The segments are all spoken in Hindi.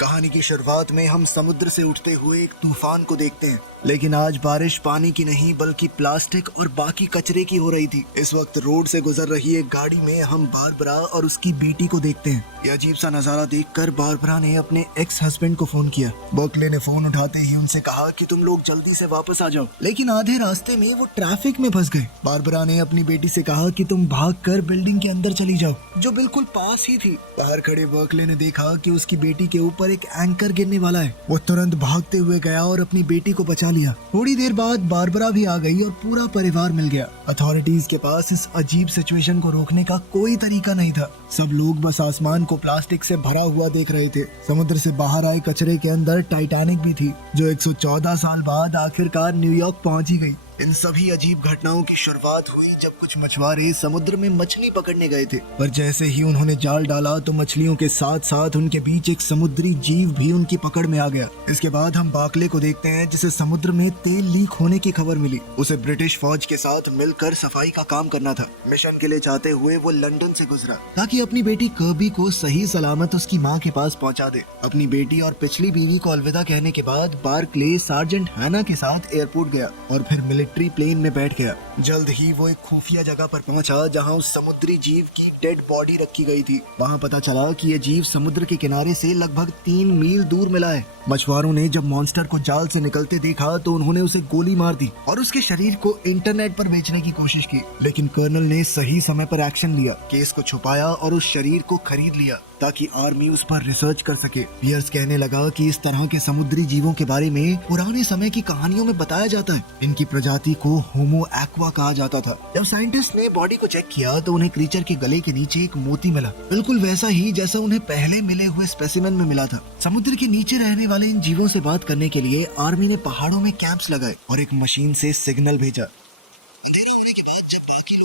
कहानी की शुरुआत में हम समुद्र से उठते हुए एक तूफान को देखते हैं, लेकिन आज बारिश पानी की नहीं बल्कि प्लास्टिक और बाकी कचरे की हो रही थी। इस वक्त रोड से गुजर रही एक गाड़ी में हम बारबरा और उसकी बेटी को देखते हैं। यह अजीब सा नजारा देखकर बारबरा ने अपने एक्स हस्बैंड को फोन किया। बर्कले ने फोन उठाते ही उनसे कहा कि तुम लोग जल्दी से वापस आ जाओ, लेकिन आधे रास्ते में वो ट्रैफिक में फंस गए। बारबरा ने अपनी बेटी से कहा कि तुम भागकर बिल्डिंग के अंदर चली जाओ, जो बिल्कुल पास ही थी। बाहर खड़े बर्कले ने देखा कि उसकी बेटी के ऊपर एक एंकर गिरने वाला है। वो तुरंत भागते हुए गया और अपनी बेटी को बचा लिया। थोड़ी देर बाद बारबरा भी आ गई और पूरा परिवार मिल गया। अथॉरिटीज के पास इस अजीब सिचुएशन को रोकने का कोई तरीका नहीं था। सब लोग बस आसमान को प्लास्टिक से भरा हुआ देख रहे थे। समुद्र से बाहर आए कचरे के अंदर टाइटैनिक भी थी, जो 114 साल बाद आखिरकार न्यूयॉर्क पहुंच ही गई। इन सभी अजीब घटनाओं की शुरुआत हुई जब कुछ मछुआरे समुद्र में मछली पकड़ने गए थे, पर जैसे ही उन्होंने जाल डाला तो मछलियों के साथ साथ उनके बीच एक समुद्री जीव भी उनकी पकड़ में आ गया। इसके बाद हम बाकले को देखते हैं, जिसे समुद्र में तेल लीक होने की खबर मिली। उसे ब्रिटिश फौज के साथ मिलकर सफाई का काम करना था। मिशन के लिए चाहते हुए वो लंदन से गुजरा ताकि अपनी बेटी कर्बी को सही सलामत उसकी माँ के पास पहुँचा दे। अपनी बेटी और पिछली बीवी को अलविदा कहने के बाद बार्कले सार्जेंट हैना के साथ एयरपोर्ट गया और फिर मिलिट्री प्लेन में बैठ गया। जल्द ही वो एक खुफिया जगह पर पहुंचा जहां उस समुद्री जीव की डेड बॉडी रखी गई थी। वहां पता चला कि ये जीव समुद्र के किनारे से लगभग 3 मील दूर मिला है। मछुआरों ने जब मॉन्स्टर को जाल से निकलते देखा तो उन्होंने उसे गोली मार दी और उसके शरीर को इंटरनेट पर बेचने की कोशिश की, लेकिन कर्नल ने सही समय पर एक्शन लिया, केस को छुपाया और उस शरीर को खरीद लिया ताकि आर्मी उस पर रिसर्च कर सके। पियर्स कहने लगा कि इस तरह के समुद्री जीवों के बारे में पुराने समय की कहानियों में बताया जाता है। इनकी प्रजाति को होमो एक्वा कहा जाता था। जब साइंटिस्ट ने बॉडी को चेक किया तो उन्हें क्रीचर के गले के नीचे एक मोती मिला, बिल्कुल वैसा ही जैसा उन्हें पहले मिले हुए स्पेसिमेन में मिला था। समुद्र के नीचे रहने वाले इन जीवों से बात करने के लिए आर्मी ने पहाड़ों में कैंप्स लगाए और एक मशीन से सिग्नल भेजा।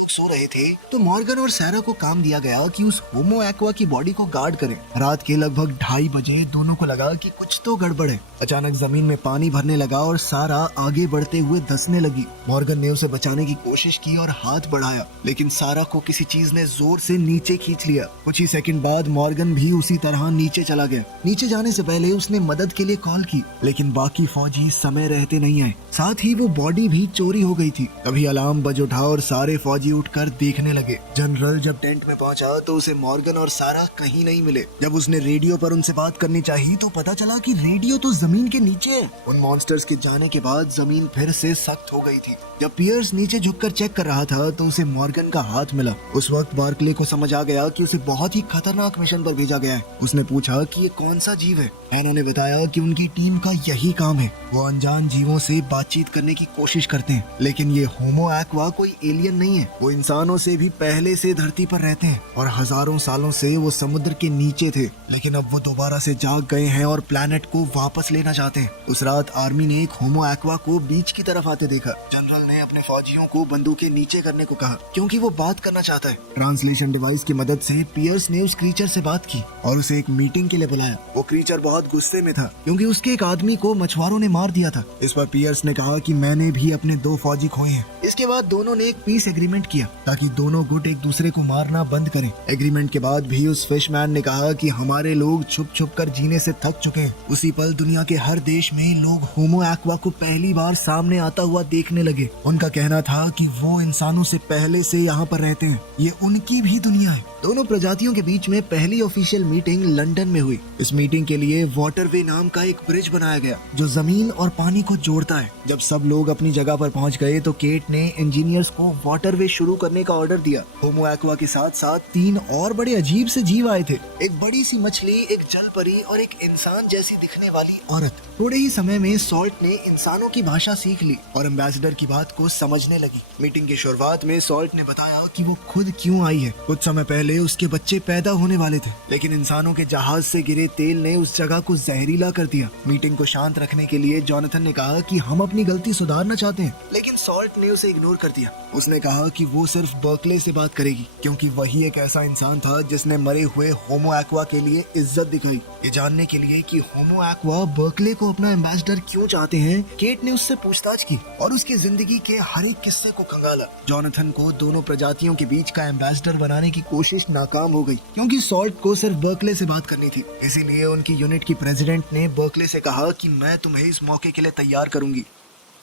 सो रहे थे तो मॉर्गन और सैरा को काम दिया गया कि उस होमो एक्वा की बॉडी को गार्ड करें। रात के लगभग 2:30 बजे दोनों को लगा कि कुछ तो गड़बड़ है। अचानक जमीन में पानी भरने लगा और सारा आगे बढ़ते हुए धंसने लगी। मॉर्गन ने उसे बचाने की कोशिश की और हाथ बढ़ाया, लेकिन सारा को किसी चीज ने जोर से नीचे खींच लिया। कुछ ही सेकंड बाद मॉर्गन भी उसी तरह नीचे चला गया। नीचे जाने से पहले उसने मदद के लिए कॉल की, लेकिन बाकी फौजी समय रहते नहीं आए। साथ ही वो बॉडी भी चोरी हो गई थी। तभी अलार्म बज उठा और सारे फौजी उठकर देखने लगे। जनरल जब टेंट में पहुंचा तो उसे मॉर्गन और सारा कहीं नहीं मिले। जब उसने रेडियो पर उनसे बात करनी चाहिए तो पता चला कि रेडियो तो जमीन के नीचे है। उन मॉन्स्टर्स के जाने के बाद जमीन फिर से सख्त हो गई थी। जब पियर्स नीचे झुककर चेक कर रहा था तो उसे मॉर्गन का हाथ मिला। उस वक्त बार्कले को समझ आ गया कि उसे बहुत ही खतरनाक मिशन पर भेजा गया है। उसने पूछा कि ये कौन सा जीव है। हैना ने बताया कि उनकी टीम का यही काम है। वो अनजान जीवों से बातचीत करने की कोशिश करते हैं, लेकिन ये होमो एक्वा कोई एलियन नहीं है। वो इंसानों से भी पहले से धरती पर रहते हैं और हजारों सालों से वो समुद्र के नीचे थे, लेकिन अब वो दोबारा से जाग गए हैं और प्लैनेट को वापस लेना चाहते हैं। उस रात आर्मी ने एक होमो एक्वा को बीच की तरफ आते देखा। जनरल ने अपने फौजियों को बंदूकें नीचे करने को कहा क्योंकि वो बात करना चाहता है। ट्रांसलेशन डिवाइस की मदद से पियर्स ने उस क्रीचर से बात की और उसे एक मीटिंग के लिए बुलाया। वो क्रीचर बहुत गुस्से में था क्योंकि उसके एक आदमी को मछुआरों ने मार दिया था। इस पर पियर्स ने कहा कि मैंने भी अपने 2 फौजी खोए हैं। इसके बाद दोनों ने एक पीस एग्रीमेंट किया ताकि दोनों गुट एक दूसरे को मारना बंद करें। एग्रीमेंट के बाद भी उस फिशमैन ने कहा कि हमारे लोग छुप छुप कर जीने से थक चुके हैं। उसी पल दुनिया के हर देश में लोग होमो एक्वा को पहली बार सामने आता हुआ देखने लगे। उनका कहना था कि वो इंसानों से पहले से यहाँ पर रहते हैं, ये उनकी भी दुनिया है। दोनों प्रजातियों के बीच में पहली ऑफिशियल मीटिंग लंदन में हुई। इस मीटिंग के लिए वाटरवे नाम का एक ब्रिज बनाया गया जो जमीन और पानी को जोड़ता है। जब सब लोग अपनी जगह पर पहुंच गए तो केट ने इंजीनियर्स को वाटरवे शुरू करने का ऑर्डर दिया। होमो एक्वा के साथ साथ 3 और बड़े अजीब से जीव आए थे। एक बड़ी सी मछली, एक जल परी और एक इंसान जैसी दिखने वाली औरत। थोड़े ही समय में सॉल्ट ने इंसानों की भाषा सीख ली और एम्बेसडर की बात को समझने लगी। मीटिंग की शुरुआत में सॉल्ट ने बताया कि वो खुद क्यों आई है। कुछ समय पहले उसके बच्चे पैदा होने वाले थे, लेकिन इंसानों के जहाज से गिरे तेल ने उस जगह को जहरीला कर दिया। मीटिंग को शांत रखने के लिए जॉनथन ने कहा कि हम अपनी गलती सुधारना चाहते हैं, लेकिन सॉल्ट ने उसे इग्नोर कर दिया। उसने कहा कि वो वो सिर्फ बर्कले से बात करेगी, क्योंकि वही एक ऐसा इंसान था जिसने मरे हुए होमो एक्वा के लिए इज्जत दिखाई। ये जानने के लिए कि होमो एक्वा बर्कले को अपना एम्बेसडर क्यों चाहते हैं, केट ने उससे पूछताछ की और उसकी जिंदगी के हर एक किस्से को खंगाला। जोनाथन को दोनों प्रजातियों के बीच का एम्बेसडर बनाने की कोशिश नाकाम हो गई, क्योंकि सॉल्ट को सिर्फ बर्कले से बात करनी थी। इसीलिए उनकी यूनिट की प्रेसिडेंट ने बर्कले से कहा कि मैं तुम्हें इस मौके के लिए तैयार करूंगी।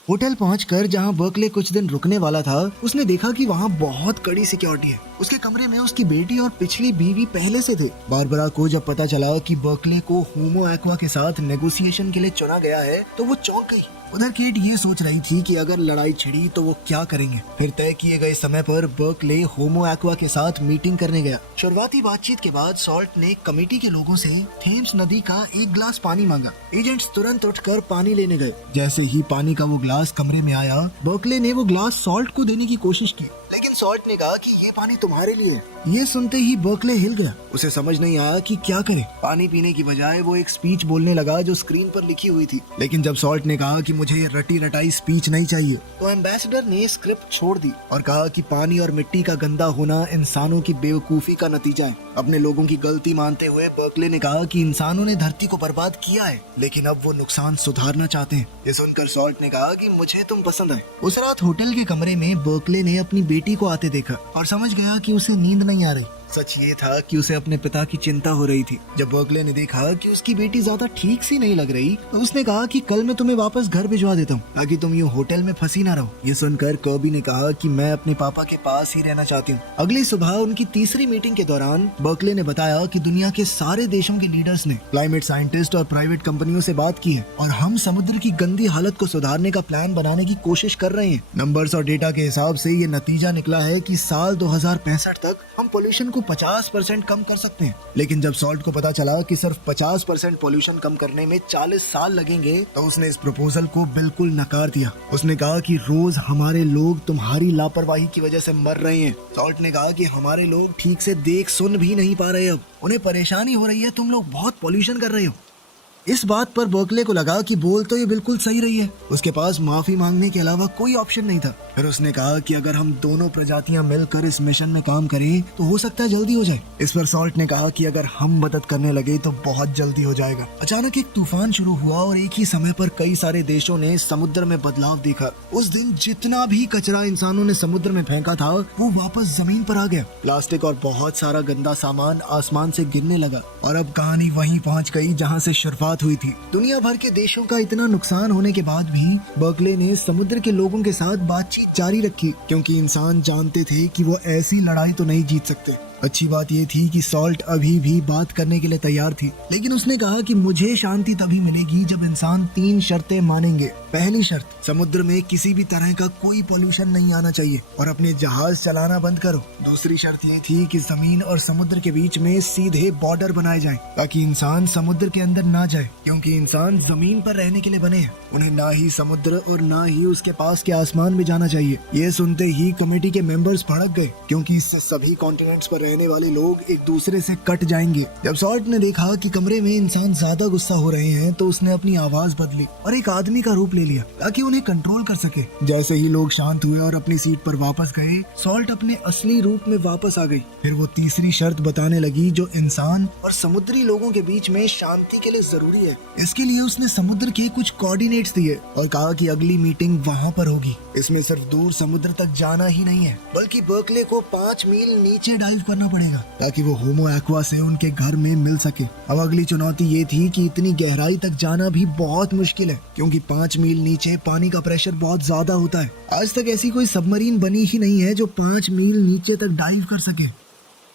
होटल पहुंचकर जहां बर्कले कुछ दिन रुकने वाला था, उसने देखा कि वहां बहुत कड़ी सिक्योरिटी है। उसके कमरे में उसकी बेटी और पिछली बीवी पहले से थे। बारबरा को जब पता चला कि बर्कले को होमो एक्वा के साथ नेगोशिएशन के लिए चुना गया है, तो वो चौंक गई। उधर केट ये सोच रही थी कि अगर लड़ाई छिड़ी तो वो क्या करेंगे। फिर तय किए गए समय पर बर्कले होमो एक्वा के साथ मीटिंग करने गया। शुरुआती बातचीत के बाद सॉल्ट ने कमेटी के लोगों से थेम्स नदी का एक गिलास पानी मांगा। एजेंट्स तुरंत उठकर पानी लेने गए। जैसे ही पानी का वो गिलास कमरे में आया, बर्कले ने वो गिलास सॉल्ट को देने की कोशिश की, लेकिन सॉल्ट ने कहा कि ये पानी तुम्हारे लिए है। ये सुनते ही बर्कले हिल गया। उसे समझ नहीं आया कि क्या करे। पानी पीने की बजाय वो एक स्पीच बोलने लगा जो स्क्रीन पर लिखी हुई थी। लेकिन जब सॉल्ट ने कहा कि मुझे ये रटी रटाई स्पीच नहीं चाहिए, तो एम्बेसडर ने स्क्रिप्ट छोड़ दी और कहा कि पानी और मिट्टी का गंदा होना इंसानों की बेवकूफी का नतीजा है। अपने लोगों की गलती मानते हुए बर्कले ने कहा कि इंसानों ने धरती को बर्बाद किया है, लेकिन अब वो नुकसान सुधारना चाहते हैं। ये सुनकर सॉल्ट ने कहा कि मुझे तुम पसंद आए। उस रात होटल के कमरे में बर्कले ने अपनी बेटी को आते देखा और समझ गया कि उसे नींद नहीं आ रही। सच ये था कि उसे अपने पिता की चिंता हो रही थी। जब बर्कले ने देखा कि उसकी बेटी ज्यादा ठीक सी नहीं लग रही, तो उसने कहा कि कल मैं तुम्हें वापस घर भिजवा देता हूँ, ताकि तुम यूँ होटल में फंसी ना रहो। ये सुनकर कर्बी ने कहा कि मैं अपने पापा के पास ही रहना चाहती हूँ। अगली सुबह उनकी तीसरी मीटिंग के दौरान बर्कले ने बताया कि दुनिया के सारे देशों के लीडर्स ने क्लाइमेट साइंटिस्ट और प्राइवेट कंपनियों से बात की है और हम समुद्र की गंदी हालत को सुधारने का प्लान बनाने की कोशिश कर रहे हैं। नंबर्स और डेटा के हिसाब से ये नतीजा निकला है कि साल 2065 तक हम पोल्यूशन को 50% कम कर सकते हैं। लेकिन जब सॉल्ट को पता चला कि सिर्फ 50% पोल्यूशन कम करने में 40 साल लगेंगे, तो उसने इस प्रपोजल को बिल्कुल नकार दिया। उसने कहा कि रोज हमारे लोग तुम्हारी लापरवाही की वजह से मर रहे हैं। सॉल्ट ने कहा कि हमारे लोग ठीक से देख सुन भी नहीं पा रहे, अब उन्हें परेशानी हो रही है, तुम लोग बहुत पोल्यूशन कर रहे हो। इस बात पर बर्कले को लगा कि बोल तो ये बिल्कुल सही रही है। उसके पास माफी मांगने के अलावा कोई ऑप्शन नहीं था। फिर उसने कहा कि अगर हम दोनों प्रजातियां मिलकर इस मिशन में काम करें तो हो सकता है जल्दी हो जाए। इस पर सॉल्ट ने कहा कि अगर हम मदद करने लगे तो बहुत जल्दी हो जाएगा। अचानक एक तूफान शुरू हुआ और एक ही समय पर कई सारे देशों ने समुद्र में बदलाव देखा। उस दिन जितना भी कचरा इंसानों ने समुद्र में फेंका था, वो वापस जमीन पर आ गया। प्लास्टिक और बहुत सारा गंदा सामान आसमान से गिरने लगा और अब कहानी वहीं पहुंच गई जहां से शुरुआत हुई थी। दुनिया भर के देशों का इतना नुकसान होने के बाद भी बर्कले ने समुद्र के लोगों के साथ बातचीत जारी रखी, क्योंकि इंसान जानते थे कि वो ऐसी लड़ाई तो नहीं जीत सकते। अच्छी बात ये थी कि सॉल्ट अभी भी बात करने के लिए तैयार थी, लेकिन उसने कहा कि मुझे शांति तभी मिलेगी जब इंसान 3 शर्तें मानेंगे। पहली शर्त, समुद्र में किसी भी तरह का कोई पोल्यूशन नहीं आना चाहिए और अपने जहाज चलाना बंद करो। दूसरी शर्त ये थी कि जमीन और समुद्र के बीच में सीधे बॉर्डर बनाए जाएं, ताकि इंसान समुद्र के अंदर ना जाए, क्योंकि इंसान जमीन पर रहने के लिए बने हैं। उन्हें ना ही समुद्र और ना ही उसके पास के आसमान में जाना चाहिए। ये सुनते ही कमेटी के मेंबर्स भड़क गए, क्योंकि इससे सभी कॉन्टिनेंट्स पर रहने वाले लोग एक दूसरे से कट जाएंगे। जब सॉल्ट ने देखा कि कमरे में इंसान ज्यादा गुस्सा हो रहे हैं, तो उसने अपनी आवाज बदली और एक आदमी का रूप ले लिया ताकि उन्हें कंट्रोल कर सके। जैसे ही लोग शांत हुए और अपनी सीट पर वापस गए, सॉल्ट अपने असली रूप में वापस आ गई। फिर वो तीसरी शर्त बताने लगी जो इंसान और समुद्री लोगों के बीच में शांति के लिए जरूरी है। इसके लिए उसने समुद्र के कुछ कोऑर्डिनेट्स दिए और कहा कि अगली मीटिंग वहाँ पर होगी। इसमें सिर्फ दूर समुद्र तक जाना ही नहीं है, बल्कि बर्कले को 5 मील नीचे डाइव करना पड़ेगा ताकि वो होमो एक्वा से उनके घर में मिल सके। अब अगली चुनौती ये थी कि इतनी गहराई तक जाना भी बहुत मुश्किल है, क्योंकि 5 मील नीचे पानी का प्रेशर बहुत ज्यादा होता है। आज तक ऐसी कोई सबमरीन बनी ही नहीं है जो 5 मील नीचे तक डाइव कर सके।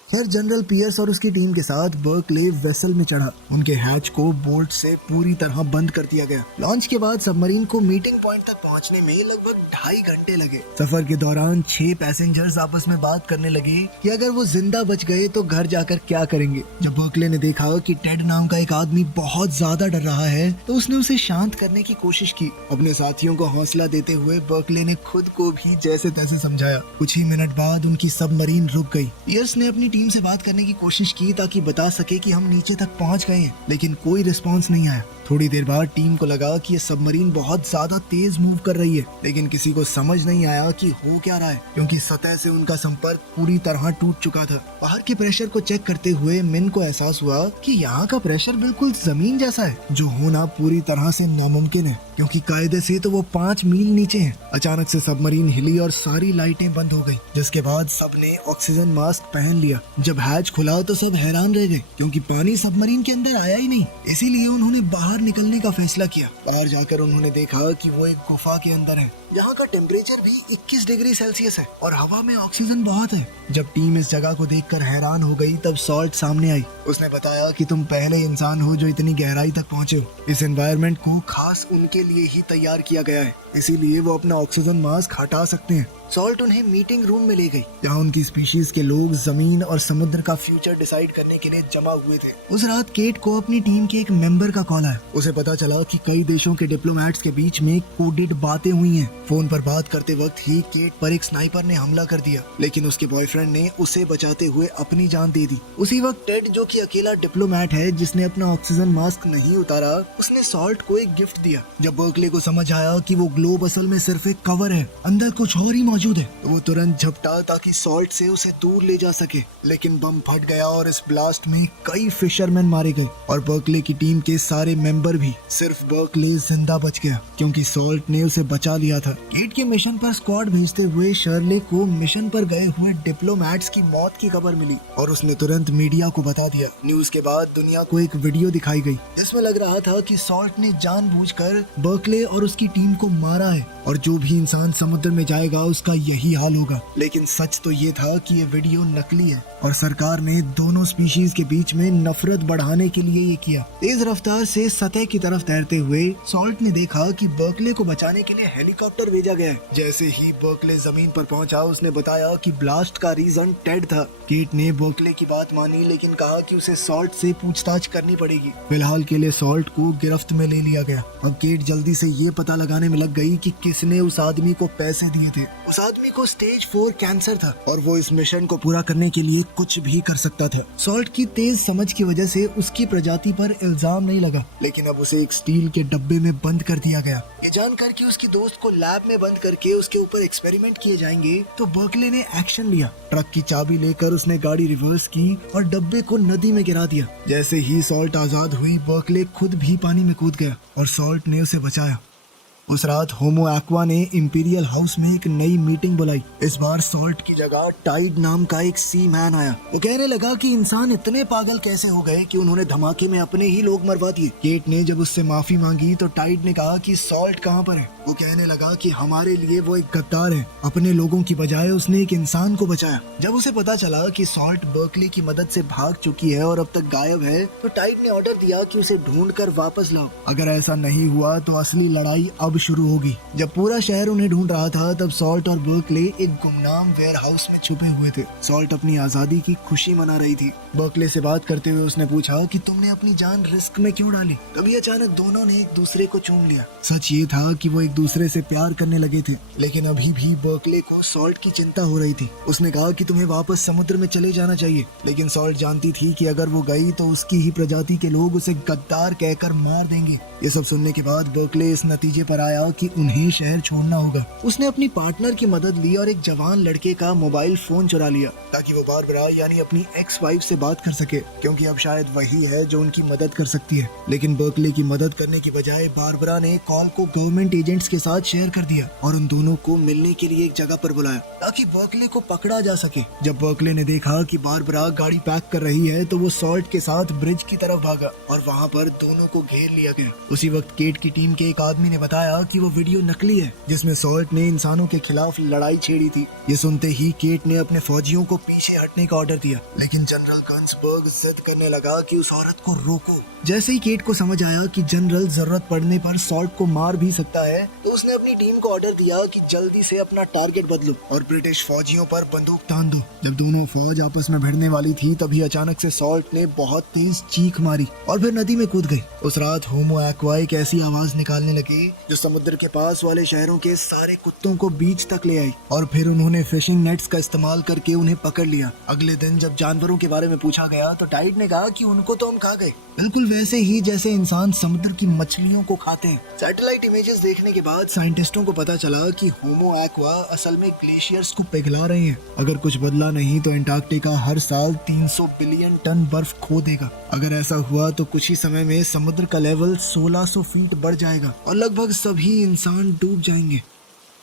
फिर जनरल पियर्स और उसकी टीम के साथ बर्कले वेसल में चढ़ा। उनके हैच को बोल्ट से पूरी तरह बंद कर दिया गया। लॉन्च के बाद सबमरीन को मीटिंग पॉइंट तक पहुंचने में लगभग 2.5 घंटे लगे। सफर के दौरान 6 पैसेंजर्स आपस में बात करने लगे कि अगर वो जिंदा बच गए तो घर जाकर क्या करेंगे। जब बर्कले ने देखा कि टेड नाम का एक आदमी बहुत ज्यादा डर रहा है, तो उसने उसे शांत करने की कोशिश की। अपने साथियों को हौसला देते हुए बर्कले ने खुद को भी जैसे तैसे समझाया। कुछ ही मिनट बाद उनकी सबमरीन रुक गई। पियर्स ने अपनी टीम से बात करने की कोशिश की ताकि बता सके कि हम नीचे तक पहुंच गए हैं, लेकिन कोई रिस्पांस नहीं आया। थोड़ी देर बाद टीम को लगा कि ये सबमरीन बहुत ज्यादा तेज मूव कर रही है, लेकिन किसी को समझ नहीं आया कि हो क्या रहा है, क्योंकि सतह से उनका संपर्क पूरी तरह टूट चुका था। बाहर के प्रेशर को चेक करते हुए मिन को एहसास हुआ कि यहाँ का प्रेशर बिल्कुल जमीन जैसा है, जो होना पूरी तरह से नामुमकिन है, क्योंकि कायदे से तो वो 5 मील नीचे है। अचानक से सबमरीन हिली और सारी लाइटें बंद हो गई, जिसके बाद सबने ऑक्सीजन मास्क पहन लिया। जब हैच खुला तो सब हैरान रह गए, क्योंकि पानी सबमरीन के अंदर आया ही नहीं। इसीलिए उन्होंने बाहर निकलने का फैसला किया। बाहर जाकर उन्होंने देखा कि वो एक गुफा के अंदर है। यहाँ का टेम्परेचर भी 21 डिग्री सेल्सियस है और हवा में ऑक्सीजन बहुत है। जब टीम इस जगह को देखकर हैरान हो गई, तब सॉल्ट सामने आई। उसने बताया कि तुम पहले इंसान हो जो इतनी गहराई तक पहुँचे हो। इस एनवायरनमेंट को खास उनके लिए ही तैयार किया गया है, इसीलिए वो अपना ऑक्सीजन मास्क हटा सकते हैं। सॉल्ट उन्हें मीटिंग रूम में ले गई, जहाँ उनकी स्पीशीज के लोग जमीन और समुद्र का फ्यूचर डिसाइड करने के लिए जमा हुए थे। उस रात केट को अपनी टीम के एक मेंबर का कॉल आया। उसे पता चला कि कई देशों के डिप्लोमेट्स के बीच में कोडेड बातें हुई हैं। फोन पर बात करते वक्त ही केट पर एक स्नाइपर ने हमला कर दिया, लेकिन उसके बॉयफ्रेंड ने उसे बचाते हुए अपनी जान दे दी। उसी वक्त टेड, जो कि अकेला डिप्लोमेट है जिसने अपना ऑक्सीजन मास्क नहीं उतारा, उसने सॉल्ट को एक गिफ्ट दिया। जब बर्कले को समझ आया कि वो ग्लोब असल में सिर्फ एक कवर है, अंदर कुछ और ही मौजूद है, तो वो तुरंत झपटा ताकि सॉल्ट से उसे दूर ले जा सके। लेकिन बम फट गया और इस ब्लास्ट में कई फिशरमैन मारे गए और बर्कले की टीम के सारे मेंबर भी। सिर्फ बर्कले जिंदा बच गया, क्योंकि सॉल्ट ने उसे बचा लिया था। केट के मिशन पर स्क्वाड भेजते हुए शर्ले को मिशन पर गए हुए डिप्लोमेट्स की मौत की खबर मिली और उसने तुरंत मीडिया को बता दिया। न्यूज के बाद दुनिया को एक वीडियो दिखाई गई, जिसमें लग रहा था कि सॉल्ट ने जानबूझकर बर्कले और उसकी टीम को मारा है और जो भी इंसान समुद्र में जाएगा उसका यही हाल होगा। लेकिन सच तो ये था कि ये वीडियो नकली है और सरकार ने दोनों स्पीशीज के बीच में नफरत बढ़ाने के लिए ये किया। तेज रफ्तार से सतह की तरफ तैरते हुए सॉल्ट ने देखा कि बर्कले को बचाने के लिए हेलीकॉप्टर भेजा गया है। जैसे ही बर्कले जमीन पर पहुंचा, उसने बताया कि ब्लास्ट का रीजन टेड था। केट ने बर्कले की बात मानी, लेकिन कहा कि उसे सॉल्ट से पूछताछ करनी पड़ेगी। फिलहाल के लिए सॉल्ट को गिरफ्त में ले लिया गया। अब केट जल्दी से ये पता लगाने में लग गई कि किसने उस आदमी को पैसे दिए थे। उस आदमी को स्टेज 4 कैंसर था और वो इस मिशन को पूरा करने के लिए कुछ भी कर सकता था। सॉल्ट की तेज समझ की वजह से उसकी प्रजाति पर इल्जाम नहीं लगा, लेकिन अब उसे एक स्टील के डब्बे में बंद कर दिया गया। ये जानकर कि उसकी दोस्त को लैब में बंद करके उसके ऊपर एक्सपेरिमेंट किए जाएंगे, तो बर्कले ने एक्शन लिया। ट्रक की चाबी लेकर उसने गाड़ी रिवर्स की और डब्बे को नदी में गिरा दिया। जैसे ही सॉल्ट आजाद हुई, बर्कले खुद भी पानी में कूद गया और सॉल्ट ने उसे बचाया। उस रात होमो एक्वा ने इंपीरियल हाउस में एक नई मीटिंग बुलाई। इस बार सॉल्ट की जगह टाइड नाम का एक सी मैन आया। वो कहने लगा कि इंसान इतने पागल कैसे हो गए कि उन्होंने धमाके में अपने ही लोग मरवा दिए। केट ने जब उससे माफी मांगी तो टाइड ने कहा कि सॉल्ट कहाँ पर है। वो कहने लगा कि हमारे लिए वो एक गद्दार है, अपने लोगों की बजाय उसने एक इंसान को बचाया। जब उसे पता चला कि सॉल्ट बर्कले की मदद से भाग चुकी है और अब तक गायब है, तो टाइड ने ऑर्डर दिया कि उसे ढूंढकर वापस लाओ। अगर ऐसा नहीं हुआ तो असली लड़ाई अब शुरू होगी। जब पूरा शहर उन्हें ढूंढ रहा था, तब सॉल्ट और बर्कले एक गुमनाम वेयर हाउस में छुपे हुए थे। सॉल्ट अपनी आजादी की खुशी मना रही थी। बर्कले से बात करते हुए उसने पूछा कि तुमने अपनी जान रिस्क में क्यों डाली। तभी अचानक दोनों ने एक दूसरे को चूम लिया। सच ये था कि वो एक दूसरे से प्यार करने लगे थे, लेकिन अभी भी बर्कले को सॉल्ट की चिंता हो रही थी। उसने कहा कि तुम्हें वापस समुद्र में चले जाना चाहिए, लेकिन सॉल्ट जानती थी कि अगर वो गई तो उसकी ही प्रजाति के लोग उसे गद्दार कहकर मार देंगे। ये सब सुनने के बाद बर्कले इस नतीजे पर आया कि उन्हें शहर छोड़ना होगा। उसने अपनी पार्टनर की मदद ली और एक जवान लड़के का मोबाइल फोन चुरा लिया, ताकि वो बारबरा यानी अपनी एक्स वाइफ से बात कर सके, क्योंकि अब शायद वही है जो उनकी मदद कर सकती है। लेकिन बर्कले की मदद करने की बजाय बारबरा ने कॉल को गवर्नमेंट एजेंट्स के साथ शेयर कर दिया और उन दोनों को मिलने के लिए एक जगह पर बुलाया, ताकि बर्कले को पकड़ा जा सके। जब बर्कले ने देखा कि बारबरा गाड़ी पैक कर रही है, तो वो सॉल्ट के साथ ब्रिज की तरफ भागा और वहाँ पर दोनों को घेर लिया गया। उसी वक्त केट की टीम के एक आदमी ने बताया कि वो वीडियो नकली है, जिसमें सॉल्ट ने इंसानों के खिलाफ लड़ाई छेड़ी थी। ये सुनते ही केट ने अपने फौजियों को पीछे हटने का ऑर्डर दिया, लेकिन जनरल गन्सबर्ग जिद करने लगा कि उस औरत को रोको। जैसे ही केट को समझ आया कि जनरल जरूरत पड़ने पर सॉल्ट को मार भी सकता है, तो उसने अपनी टीम को ऑर्डर दिया कि जल्दी से अपना टारगेट बदलो और ब्रिटिश फौजियों पर बंदूक तान दो। जब दोनों फौज आपस में भिड़ने वाली थी, तभी अचानक से सॉल्ट ने बहुत तेज चीख मारी और फिर नदी में कूद गई। उस रात होमो एक्वा एक ऐसी आवाज निकालने लगे जो समुद्र के पास वाले शहरों के सारे कुत्तों को बीच तक ले आई और फिर उन्होंने फिशिंग नेट्स का इस्तेमाल करके उन्हें पकड़ लिया। अगले दिन जब जानवरों के बारे में पूछा गया तो टाइड ने कहा कि उनको तो हम खा गए, बिल्कुल वैसे ही जैसे इंसान समुद्र की मछलियों को खाते हैं। सैटेलाइट इमेजेस देखने के बाद साइंटिस्टों को पता चला कि होमो एक्वा असल में ग्लेशियर्स को पिघला रहे हैं। अगर कुछ बदला नहीं तो अंटार्कटिका हर साल 300 बिलियन टन बर्फ खो देगा। अगर ऐसा हुआ तो कुछ ही समय में समुद्र का लेवल 1600 फीट बढ़ जाएगा और लगभग सभी इंसान डूब जाएंगे।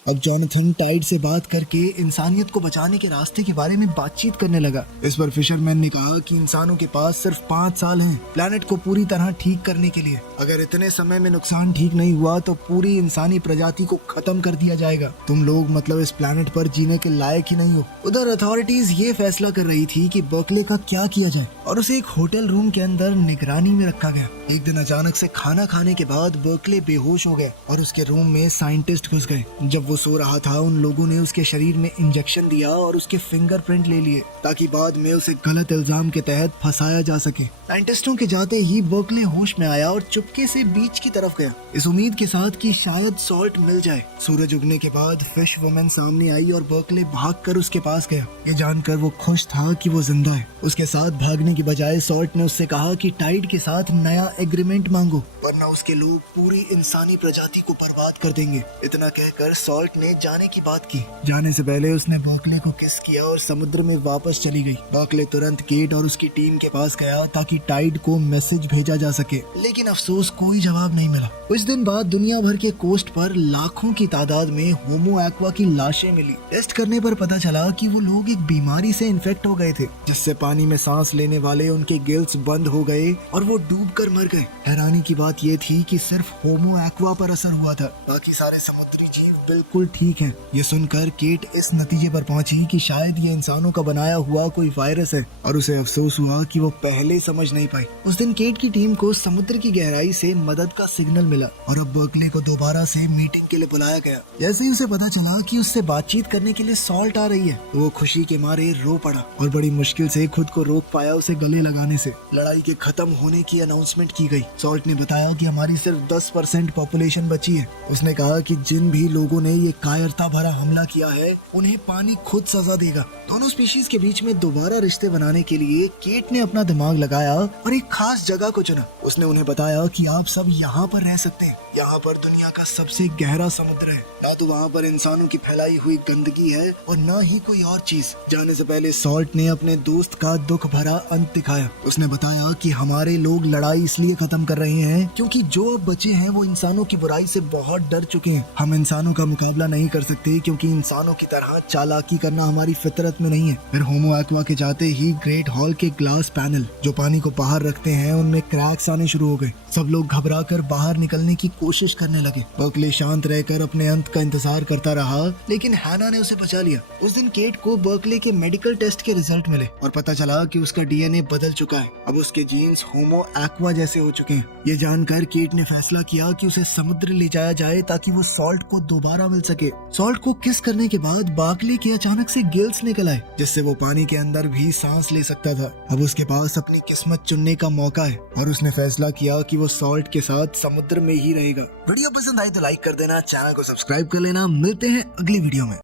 अब जॉनथन टाइड से बात करके इंसानियत को बचाने के रास्ते के बारे में बातचीत करने लगा। इस पर फिशरमैन ने कहा कि इंसानों के पास सिर्फ 5 साल हैं प्लैनेट को पूरी तरह ठीक करने के लिए। अगर इतने समय में नुकसान ठीक नहीं हुआ तो पूरी इंसानी प्रजाति को खत्म कर दिया जाएगा। तुम लोग मतलब इस प्लैनेट पर जीने के लायक ही नहीं हो। उधर अथॉरिटीज ये फैसला कर रही थी कि बर्कले का क्या किया जाए और उसे एक होटल रूम के अंदर निगरानी में रखा गया। एक दिन अचानक से खाना खाने के बाद बर्कले बेहोश हो गए और उसके रूम में साइंटिस्ट घुस गए। जब वो सो रहा था उन लोगों ने उसके शरीर में इंजेक्शन दिया और उसके फिंगरप्रिंट ले लिए ताकि बाद में उसे गलत इल्जाम के तहत फंसाया जा सके। साइंटिस्टों के जाते ही बर्कले होश में आया और चुपके से बीच की तरफ गया, इस उम्मीद के साथ कि शायद सॉल्ट मिल जाए। सूरज उगने के बाद फिश वुमन सामने आई और बर्कले भागकर उसके पास गया। ये जानकर वो खुश था कि वो जिंदा है। उसके साथ भागने की बजाय सॉल्ट ने उससे कहा कि टाइड के साथ नया एग्रीमेंट मांगो वरना उसके लोग पूरी इंसानी प्रजाति को बर्बाद कर देंगे। इतना कहकर सॉल्ट ने जाने की बात की। जाने से पहले उसने बर्कले को किस किया और समुद्र में वापस चली गई। बर्कले तुरंत केट और उसकी टीम के पास गया ताकि टाइड को मैसेज भेजा जा सके, लेकिन अफसोस कोई जवाब नहीं मिला। कुछ दिन बाद दुनिया भर के कोस्ट पर लाखों की तादाद में होमो एक्वा की लाशें मिली। टेस्ट करने पर पता चला कि वो लोग एक बीमारी से इन्फेक्ट हो गए थे जिससे पानी में सांस लेने वाले उनके गिल्स बंद हो गए और वो डूबकर मर गए। हैरानी की बात ये थी कि सिर्फ होमो एक्वा पर असर हुआ था, बाकी सारे समुद्री जीव बिल्कुल ठीक हैं। ये सुनकर केट इस नतीजे पर पहुंची कि शायद ये इंसानों का बनाया हुआ कोई वायरस है और उसे अफसोस हुआ कि वो पहले समझ नहीं पाई। उस दिन केट की टीम को समुद्र की गहराई से मदद का सिग्नल मिला और अब बर्कले को दोबारा से मीटिंग के लिए बुलाया गया। जैसे ही उसे पता चला कि उससे बातचीत करने के लिए सॉल्ट आ रही है तो वो खुशी के मारे रो पड़ा और बड़ी मुश्किल से खुद को रोक पाया उसे गले लगाने से। लड़ाई के खत्म होने की अनाउंसमेंट की गई। सॉल्ट ने बताया कि हमारी सिर्फ 10% पॉपुलेशन बची है। उसने कहा कि जिन भी लोगों ने ये कायरता भरा हमला किया है उन्हें पानी खुद सजा देगा। दोनों स्पीशीज के बीच में दोबारा रिश्ते बनाने के लिए केट ने अपना दिमाग लगाया और एक खास जगह को चुना। उसने उन्हें बताया कि आप सब यहाँ पर रह सकते हैं। यहाँ पर दुनिया का सबसे गहरा समुद्र है, ना तो वहाँ पर इंसानों की फैलाई हुई गंदगी है और ना ही कोई और चीज। जाने से पहले सॉल्ट ने अपने दोस्त का दुख भरा अंत दिखाया। उसने बताया कि हमारे लोग लड़ाई इसलिए खत्म कर रहे हैं क्योंकि जो अब बचे हैं वो इंसानों की बुराई से बहुत डर चुके हैं। हम इंसानों का मुकाबला नहीं कर सकते क्योंकि इंसानों की तरह चालाकी करना हमारी फितरत में नहीं है। फिर होमो एक्वा के जाते ही ग्रेट हॉल के ग्लास पैनल जो पानी को बाहर रखते हैं उनमें क्रैक्स आने शुरू हो गए। सब लोग घबराकर बाहर निकलने की कोशिश करने लगे। बर्कले शांत रहकर अपने अंत का इंतजार करता रहा लेकिन हैना ने उसे बचा लिया। उस दिन केट को बर्कले के मेडिकल टेस्ट के रिजल्ट मिले और पता चला कि उसका डीएनए बदल चुका है। अब उसके जीन्स होमो एक्वा जैसे हो चुके हैं। ये जानकर केट ने फैसला किया कि उसे समुद्र ले जाया जाए ताकि वो सॉल्ट को दोबारा मिल सके। सॉल्ट को किस करने के बाद बर्कले के अचानक से गिल्स निकल आए जिससे वो पानी के अंदर भी सांस ले सकता था। अब उसके पास अपनी किस्मत चुनने का मौका है और उसने फैसला किया कि वो सॉल्ट के साथ समुद्र में ही रहेगा। वीडियो पसंद आई तो लाइक कर देना, चैनल को सब्सक्राइब कर लेना। मिलते हैं अगली वीडियो में।